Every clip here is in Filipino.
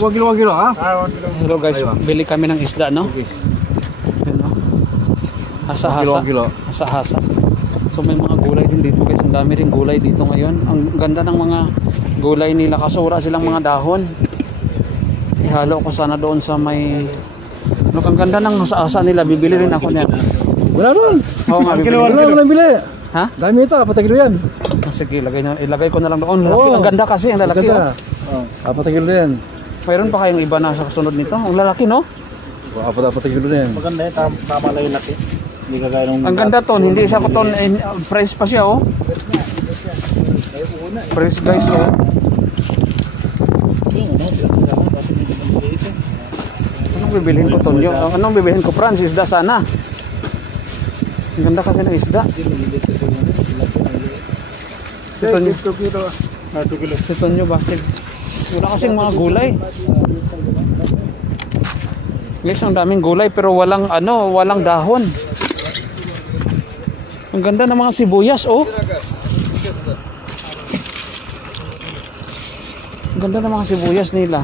1 kilo ha? Hello guys, bili kami ng isda, no? Yun, no? Hasa-hasa. Hasa-hasa. So may mga gulay din dito guys. Ang dami rin gulay dito ngayon. Ang ganda ng mga gulay nila. Kaso wala silang mga dahon. Ihalo ko sana doon sa may... Ano, ang ganda ng hasa-hasa nila. Bibili rin ako niyan. Wala doon. Oo nga, bibili. Wala bili. Ha? Dami ito, 4 kilo yan. Sige, ilagay ko na lang doon. Ang ganda kasi, ang lalaki. Oh, 4 kilo yan. Mayroon pa kayong iba na sa kasunod nito? Ang lalaki, no? 4 kilo yan. Maganda yan, tama lang yung laki. Hindi kagaya nung... Ang ganda ton, hindi isa ko ton, fresh pa siya, oh. Fresh guys, oh. Anong bibilhin ko ton? Anong bibilhin ko, Francis? Isda sana. Ang ganda kasi ng isda. Ito nyo ba? Wala kasing mga gulay. Guys, ang daming gulay pero walang walang dahon. Ang ganda ng mga sibuyas, oh. Ang ganda ng mga sibuyas nila.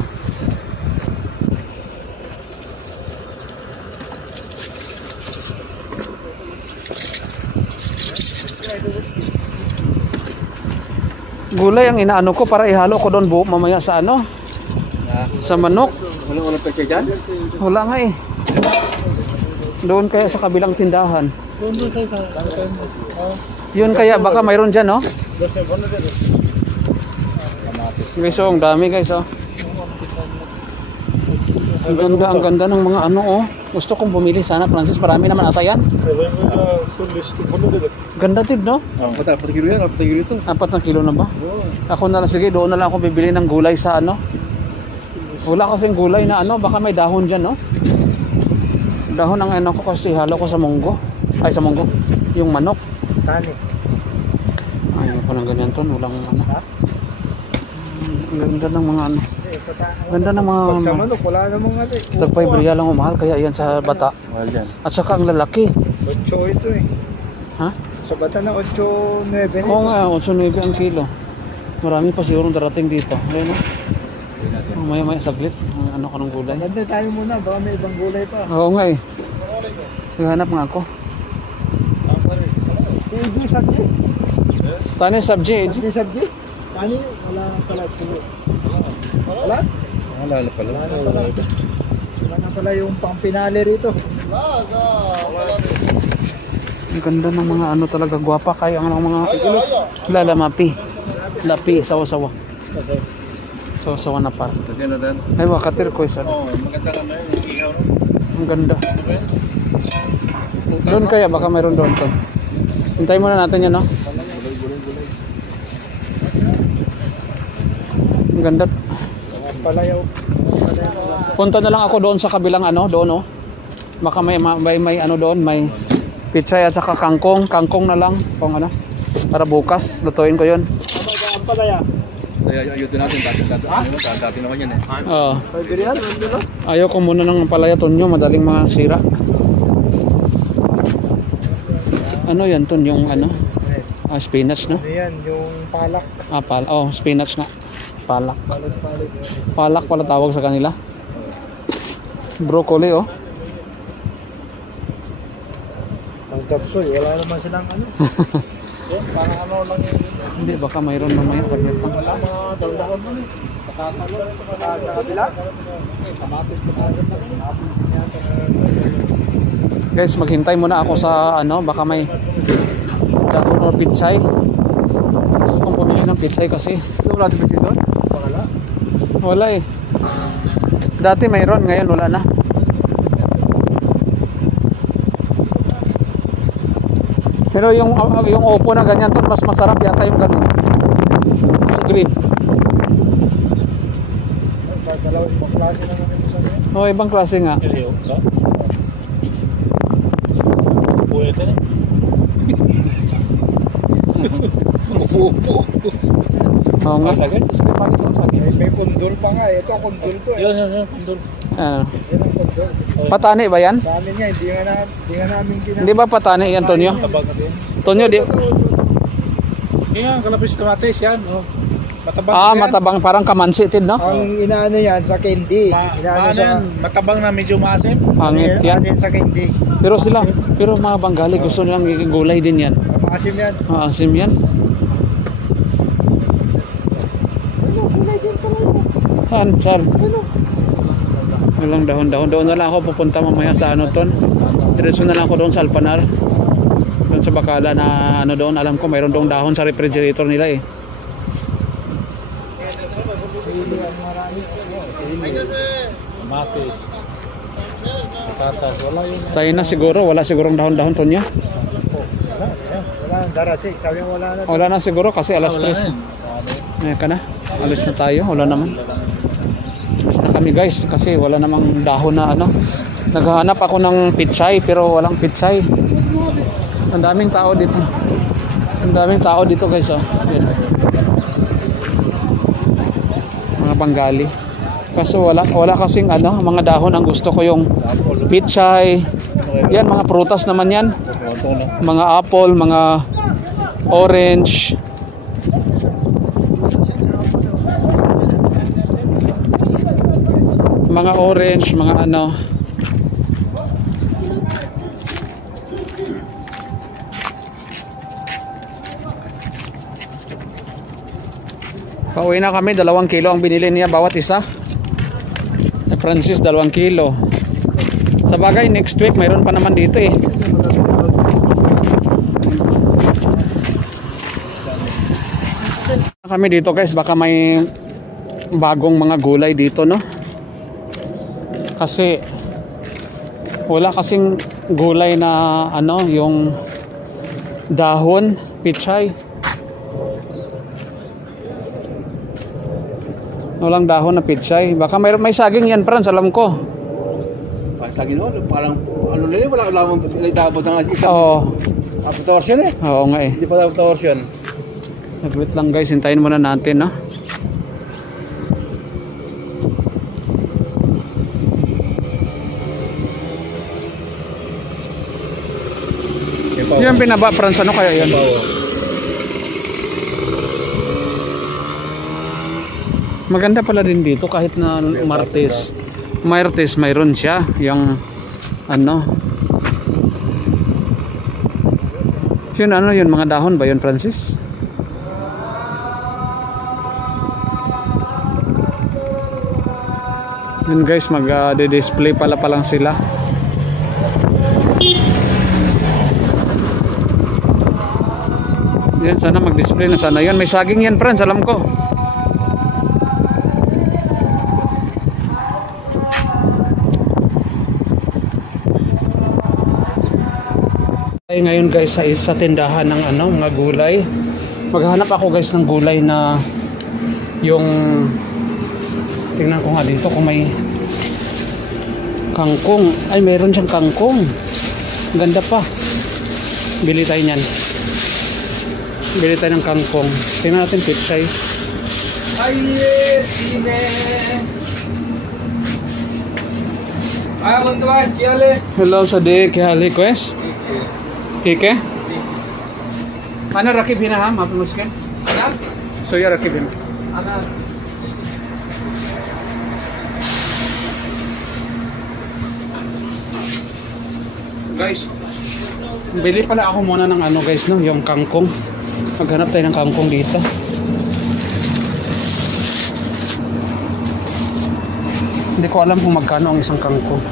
Gulay ang inaano ko para ihalo ko doon mamaya sa sa manok. Wala peke dyan? Wala nga eh. Doon kaya sa kabilang tindahan. Doon tayo sa... Yun kaya baka mayroon dyan, no? Guys, oh, ang dami guys, oh. Ang ganda ng mga oh. Gusto kong bumili sana, Francis. Marami naman ata yan. Ganda din, no? 4 kilo yan, 4 kilo ito. 4 na kilo na ba? Ako na lang, sige, doon na lang ako bibili ng gulay sa Wala kasing gulay na baka may dahon dyan, no? Dahon ang ko kasi halo ko sa munggo. Ay, sa munggo. Yung manok. Tani. Ayaw ko ng ganyan ton, walang Ganda ng mga Ganda ng mga... Pag sa manok, wala namang Tagpay brilya lang umahal, kaya yan sa bata. Mahal yan. At saka ang lalaki. 8 ito eh. Ha? Sa bata na 8-9 nito. Oo nga, 8-9 ang kilo. Marami pa sigurong darating dito. Ayun, no? Maya saglit. Ano ko ng gulay. Maganda tayo muna, baka may ibang gulay pa. Oo nga eh. Hihanap nga ako. Hindi, sabji. Tani sabji. Sabji? Tani, wala pala tulo. Wala? Wala pala. Wala na pala yung pang-pinali rito. Ang ganda ng mga talaga, gwapa kayo ang mga lalamapi. Lapi, sawa-sawa. Sawa-sawa na par. Ay, wakatir ko isa. Maganda ka na yung ihaw. Ang ganda. Doon kaya, baka mayroon doon to. Hintayin muna natin yan, no? Ang ganda. Palayaw. Punta na lang ako doon sa kabilang doon, oh. Baka may doon, may pichay at saka kangkong na lang, para bukas lutuin ko 'yon. Ang palaya. Ayutin natin dati naman yan eh. Oo. Pagirian, Ayaw ko muna ng palaya tonyo, madaling masira. Ano yan ton, yung spinach, no? Ayan, yung palak. Spinach nga. Palak. Palak pala tawag sa kanila. Broccoli, oh. Ang kapsoy, wala naman silang parang lang yung... Hindi, baka mayroon mamaya, saglit lang. Wala mga daldahon mo eh. Patatalon, kamatis pa tayo. Guys, maghintay muna ako sa baka may dahon or pitsay. Gusto kong pumili ng pitsay kasi. Wala din pitsay doon? Wala eh. Dati mayroon, ngayon wala na. Pero yung opo na ganyan to, mas masarap yata yung ganun. Yung green. Dalawang ibang klase na naman ito sa niya. Ibang klase nga. Pwede na. Upo. Oo nga. May kundol pa nga. Ito kundol to eh. Yan, kundol. Yan ang kundol. Patani ba yan? Sa amin nga, hindi nga namin Hindi ba patani yan, Tonyo? Tonyo, di? Yan, kalapis kamatis yan. matabang parang kamansitid, no? Ang inaano yan sa candy. Inaano sa matabang na medyo maasim. Pangit yan. Atin sa candy. Pero mga Bengali gusto nilang gulay din yan. Maasim yan. Maasim yan. Saan? Walang dahon-dahon. Doon na lang ako pupunta mamaya sa ano ton. Diretso na lang ako doon sa Alfanar. Doon sa Bacala na ano doon. Alam ko mayroon doon dahon sa refrigerator nila eh. Tayo na siguro. Wala sigurong dahon-dahon to niya. Wala nang darating. Sabi mo wala na. Wala na siguro kasi alas 3. Ayan ka na. Alis na tayo. Wala naman. Alis na kami guys kasi wala namang dahon na ano. Naghahanap ako ng pitsay pero walang pitsay. Ang daming tao dito. Ang daming tao dito guys oh. Yan. Mga Bengali. Kaso wala kasing ano, mga dahon. Ang gusto ko yung pitsay. Yan mga prutas naman yan. Mga apple, mga orange. Mga orange, mga ano. Pauwi na kami, 2 kilo ang binili niya bawat isa. Francis 2 kilo. Sa bagay next week mayroon pa naman dito eh. Kami dito guys, baka may bagong mga gulay dito no. Kasi wala kasing gulay na ano, yung dahon, pichay. Walang dahon na pichay. Baka may saging yan, Franz, alam ko. Saging no, parang ano na yun, wala lamang dapat ng isang. Oo. Torsion eh. Oo nga eh. Hindi pa dapat torsion. Saglit lang guys, hintayin muna natin no. Yan binaba, Franz, ano kaya yan? Maganda pala din dito kahit na Martes mayroon siya yung ano yun ano yun, mga dahon ba yun, Francis? Yun guys, mag-display pala lang sila. Yan, sana mag-display na sana yun. May saging yan, Franz, alam ko. Ngayon guys sa tindahan ng ano, mga gulay. Maghahanap ako guys ng gulay na yung tingnan ko nga dito kung may kangkong. Ay, meron siyang kangkong. Ganda pa. Bili tayo niyan. Bili tayo ng kangkong. Tingnan natin pichay. Hello Sadiq, क्या हाल है क्वेस? ठीक है? खाना रखी भी ना हम आप मुस्किन? सोया रखी भी ना? Guys, bili pala ako muna ng ano guys no, yung kangkong. Maghanap tayo ng kangkong dito. Hindi ko alam kung magkano ang isang kangkong.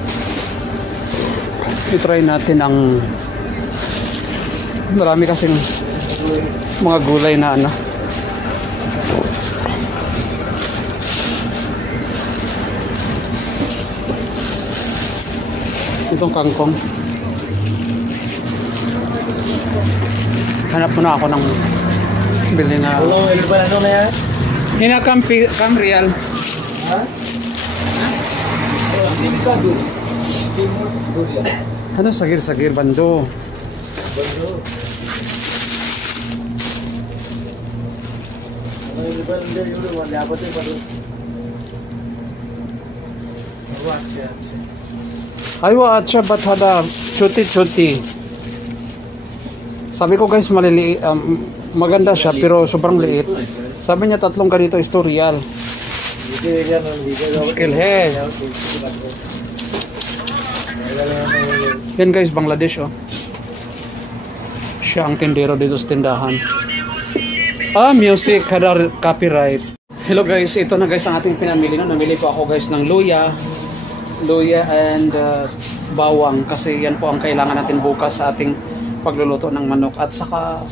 I-try natin ang marami kasing mga gulay na ano. Itong kangkong. Hanap muna ako ng bili na. Hello, ano na yan? Hina kam real. Ha? Ano sagir bando? Bando. Ay वो अच्छा बता छोटी छोटी Sabi ko guys, maliliit, maganda siya pero sobrang liit. Sabi niya 3 ganito is to real. Skillhead. Yan guys, Bangladesh oh. Siya ang tindero dito sa tindahan. Music, had copyright. Hello guys, ito na guys ang ating pinamili. Namili po ako guys ng luya and bawang kasi yan po ang kailangan natin bukas sa ating pagluluto ng manok, at saka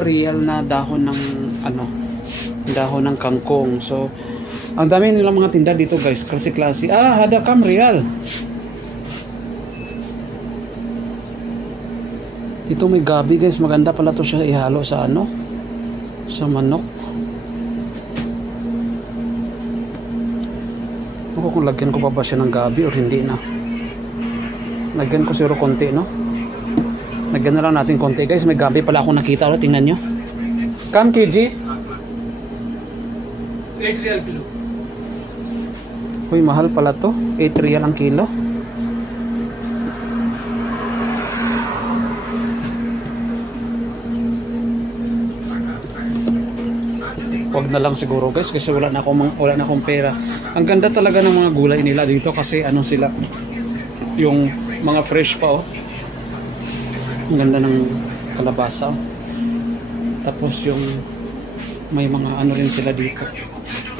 real na dahon ng dahon ng kangkong. So ang dami nilang mga tinda dito guys, klase-klase. Hada kam real. Ito may gabi guys, maganda pala to siya ihalo sa sa manok. Ako kung lagyan ko pa ba siya ng gabi o hindi na. Lagyan ko siguro konti, no? Lagyan na lang natin konti guys, may gabi pala ako nakita. Tingnan nyo. Kam kg? 8 real kilo. Uy, mahal pala to. 8 real ang kilo. Wag na lang siguro guys kasi wala na akong pera. Ang ganda talaga ng mga gulay nila dito kasi sila, yung mga fresh pa oh. Ang ganda ng kalabasa oh. Tapos yung may mga rin sila dito.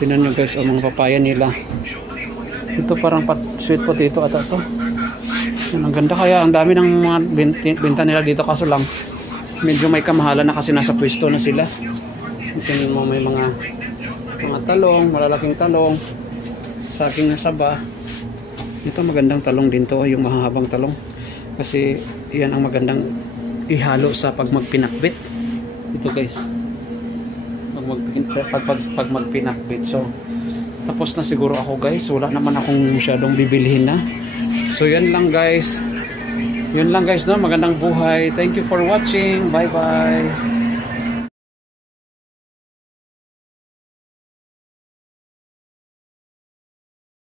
Tingnan nyo guys mga papaya nila. Ito parang sweet potato ata to. Ang ganda, kaya ang dami ng mga benta nila dito, kaso lang medyo may kamahalan na kasi nasa pwesto na sila. Tingnan mo, may mga talong, malalaking talong, saging na saba. Ito magandang talong din to, yung mahahabang talong. Kasi yan ang magandang ihalo sa pag magpinakbit. Ito guys. Pag magpinakbit. So tapos na siguro ako guys. Wala naman akong masyadong bibilhin na. So yan lang guys. Yun lang guys, no? Magandang buhay. Thank you for watching. Bye bye.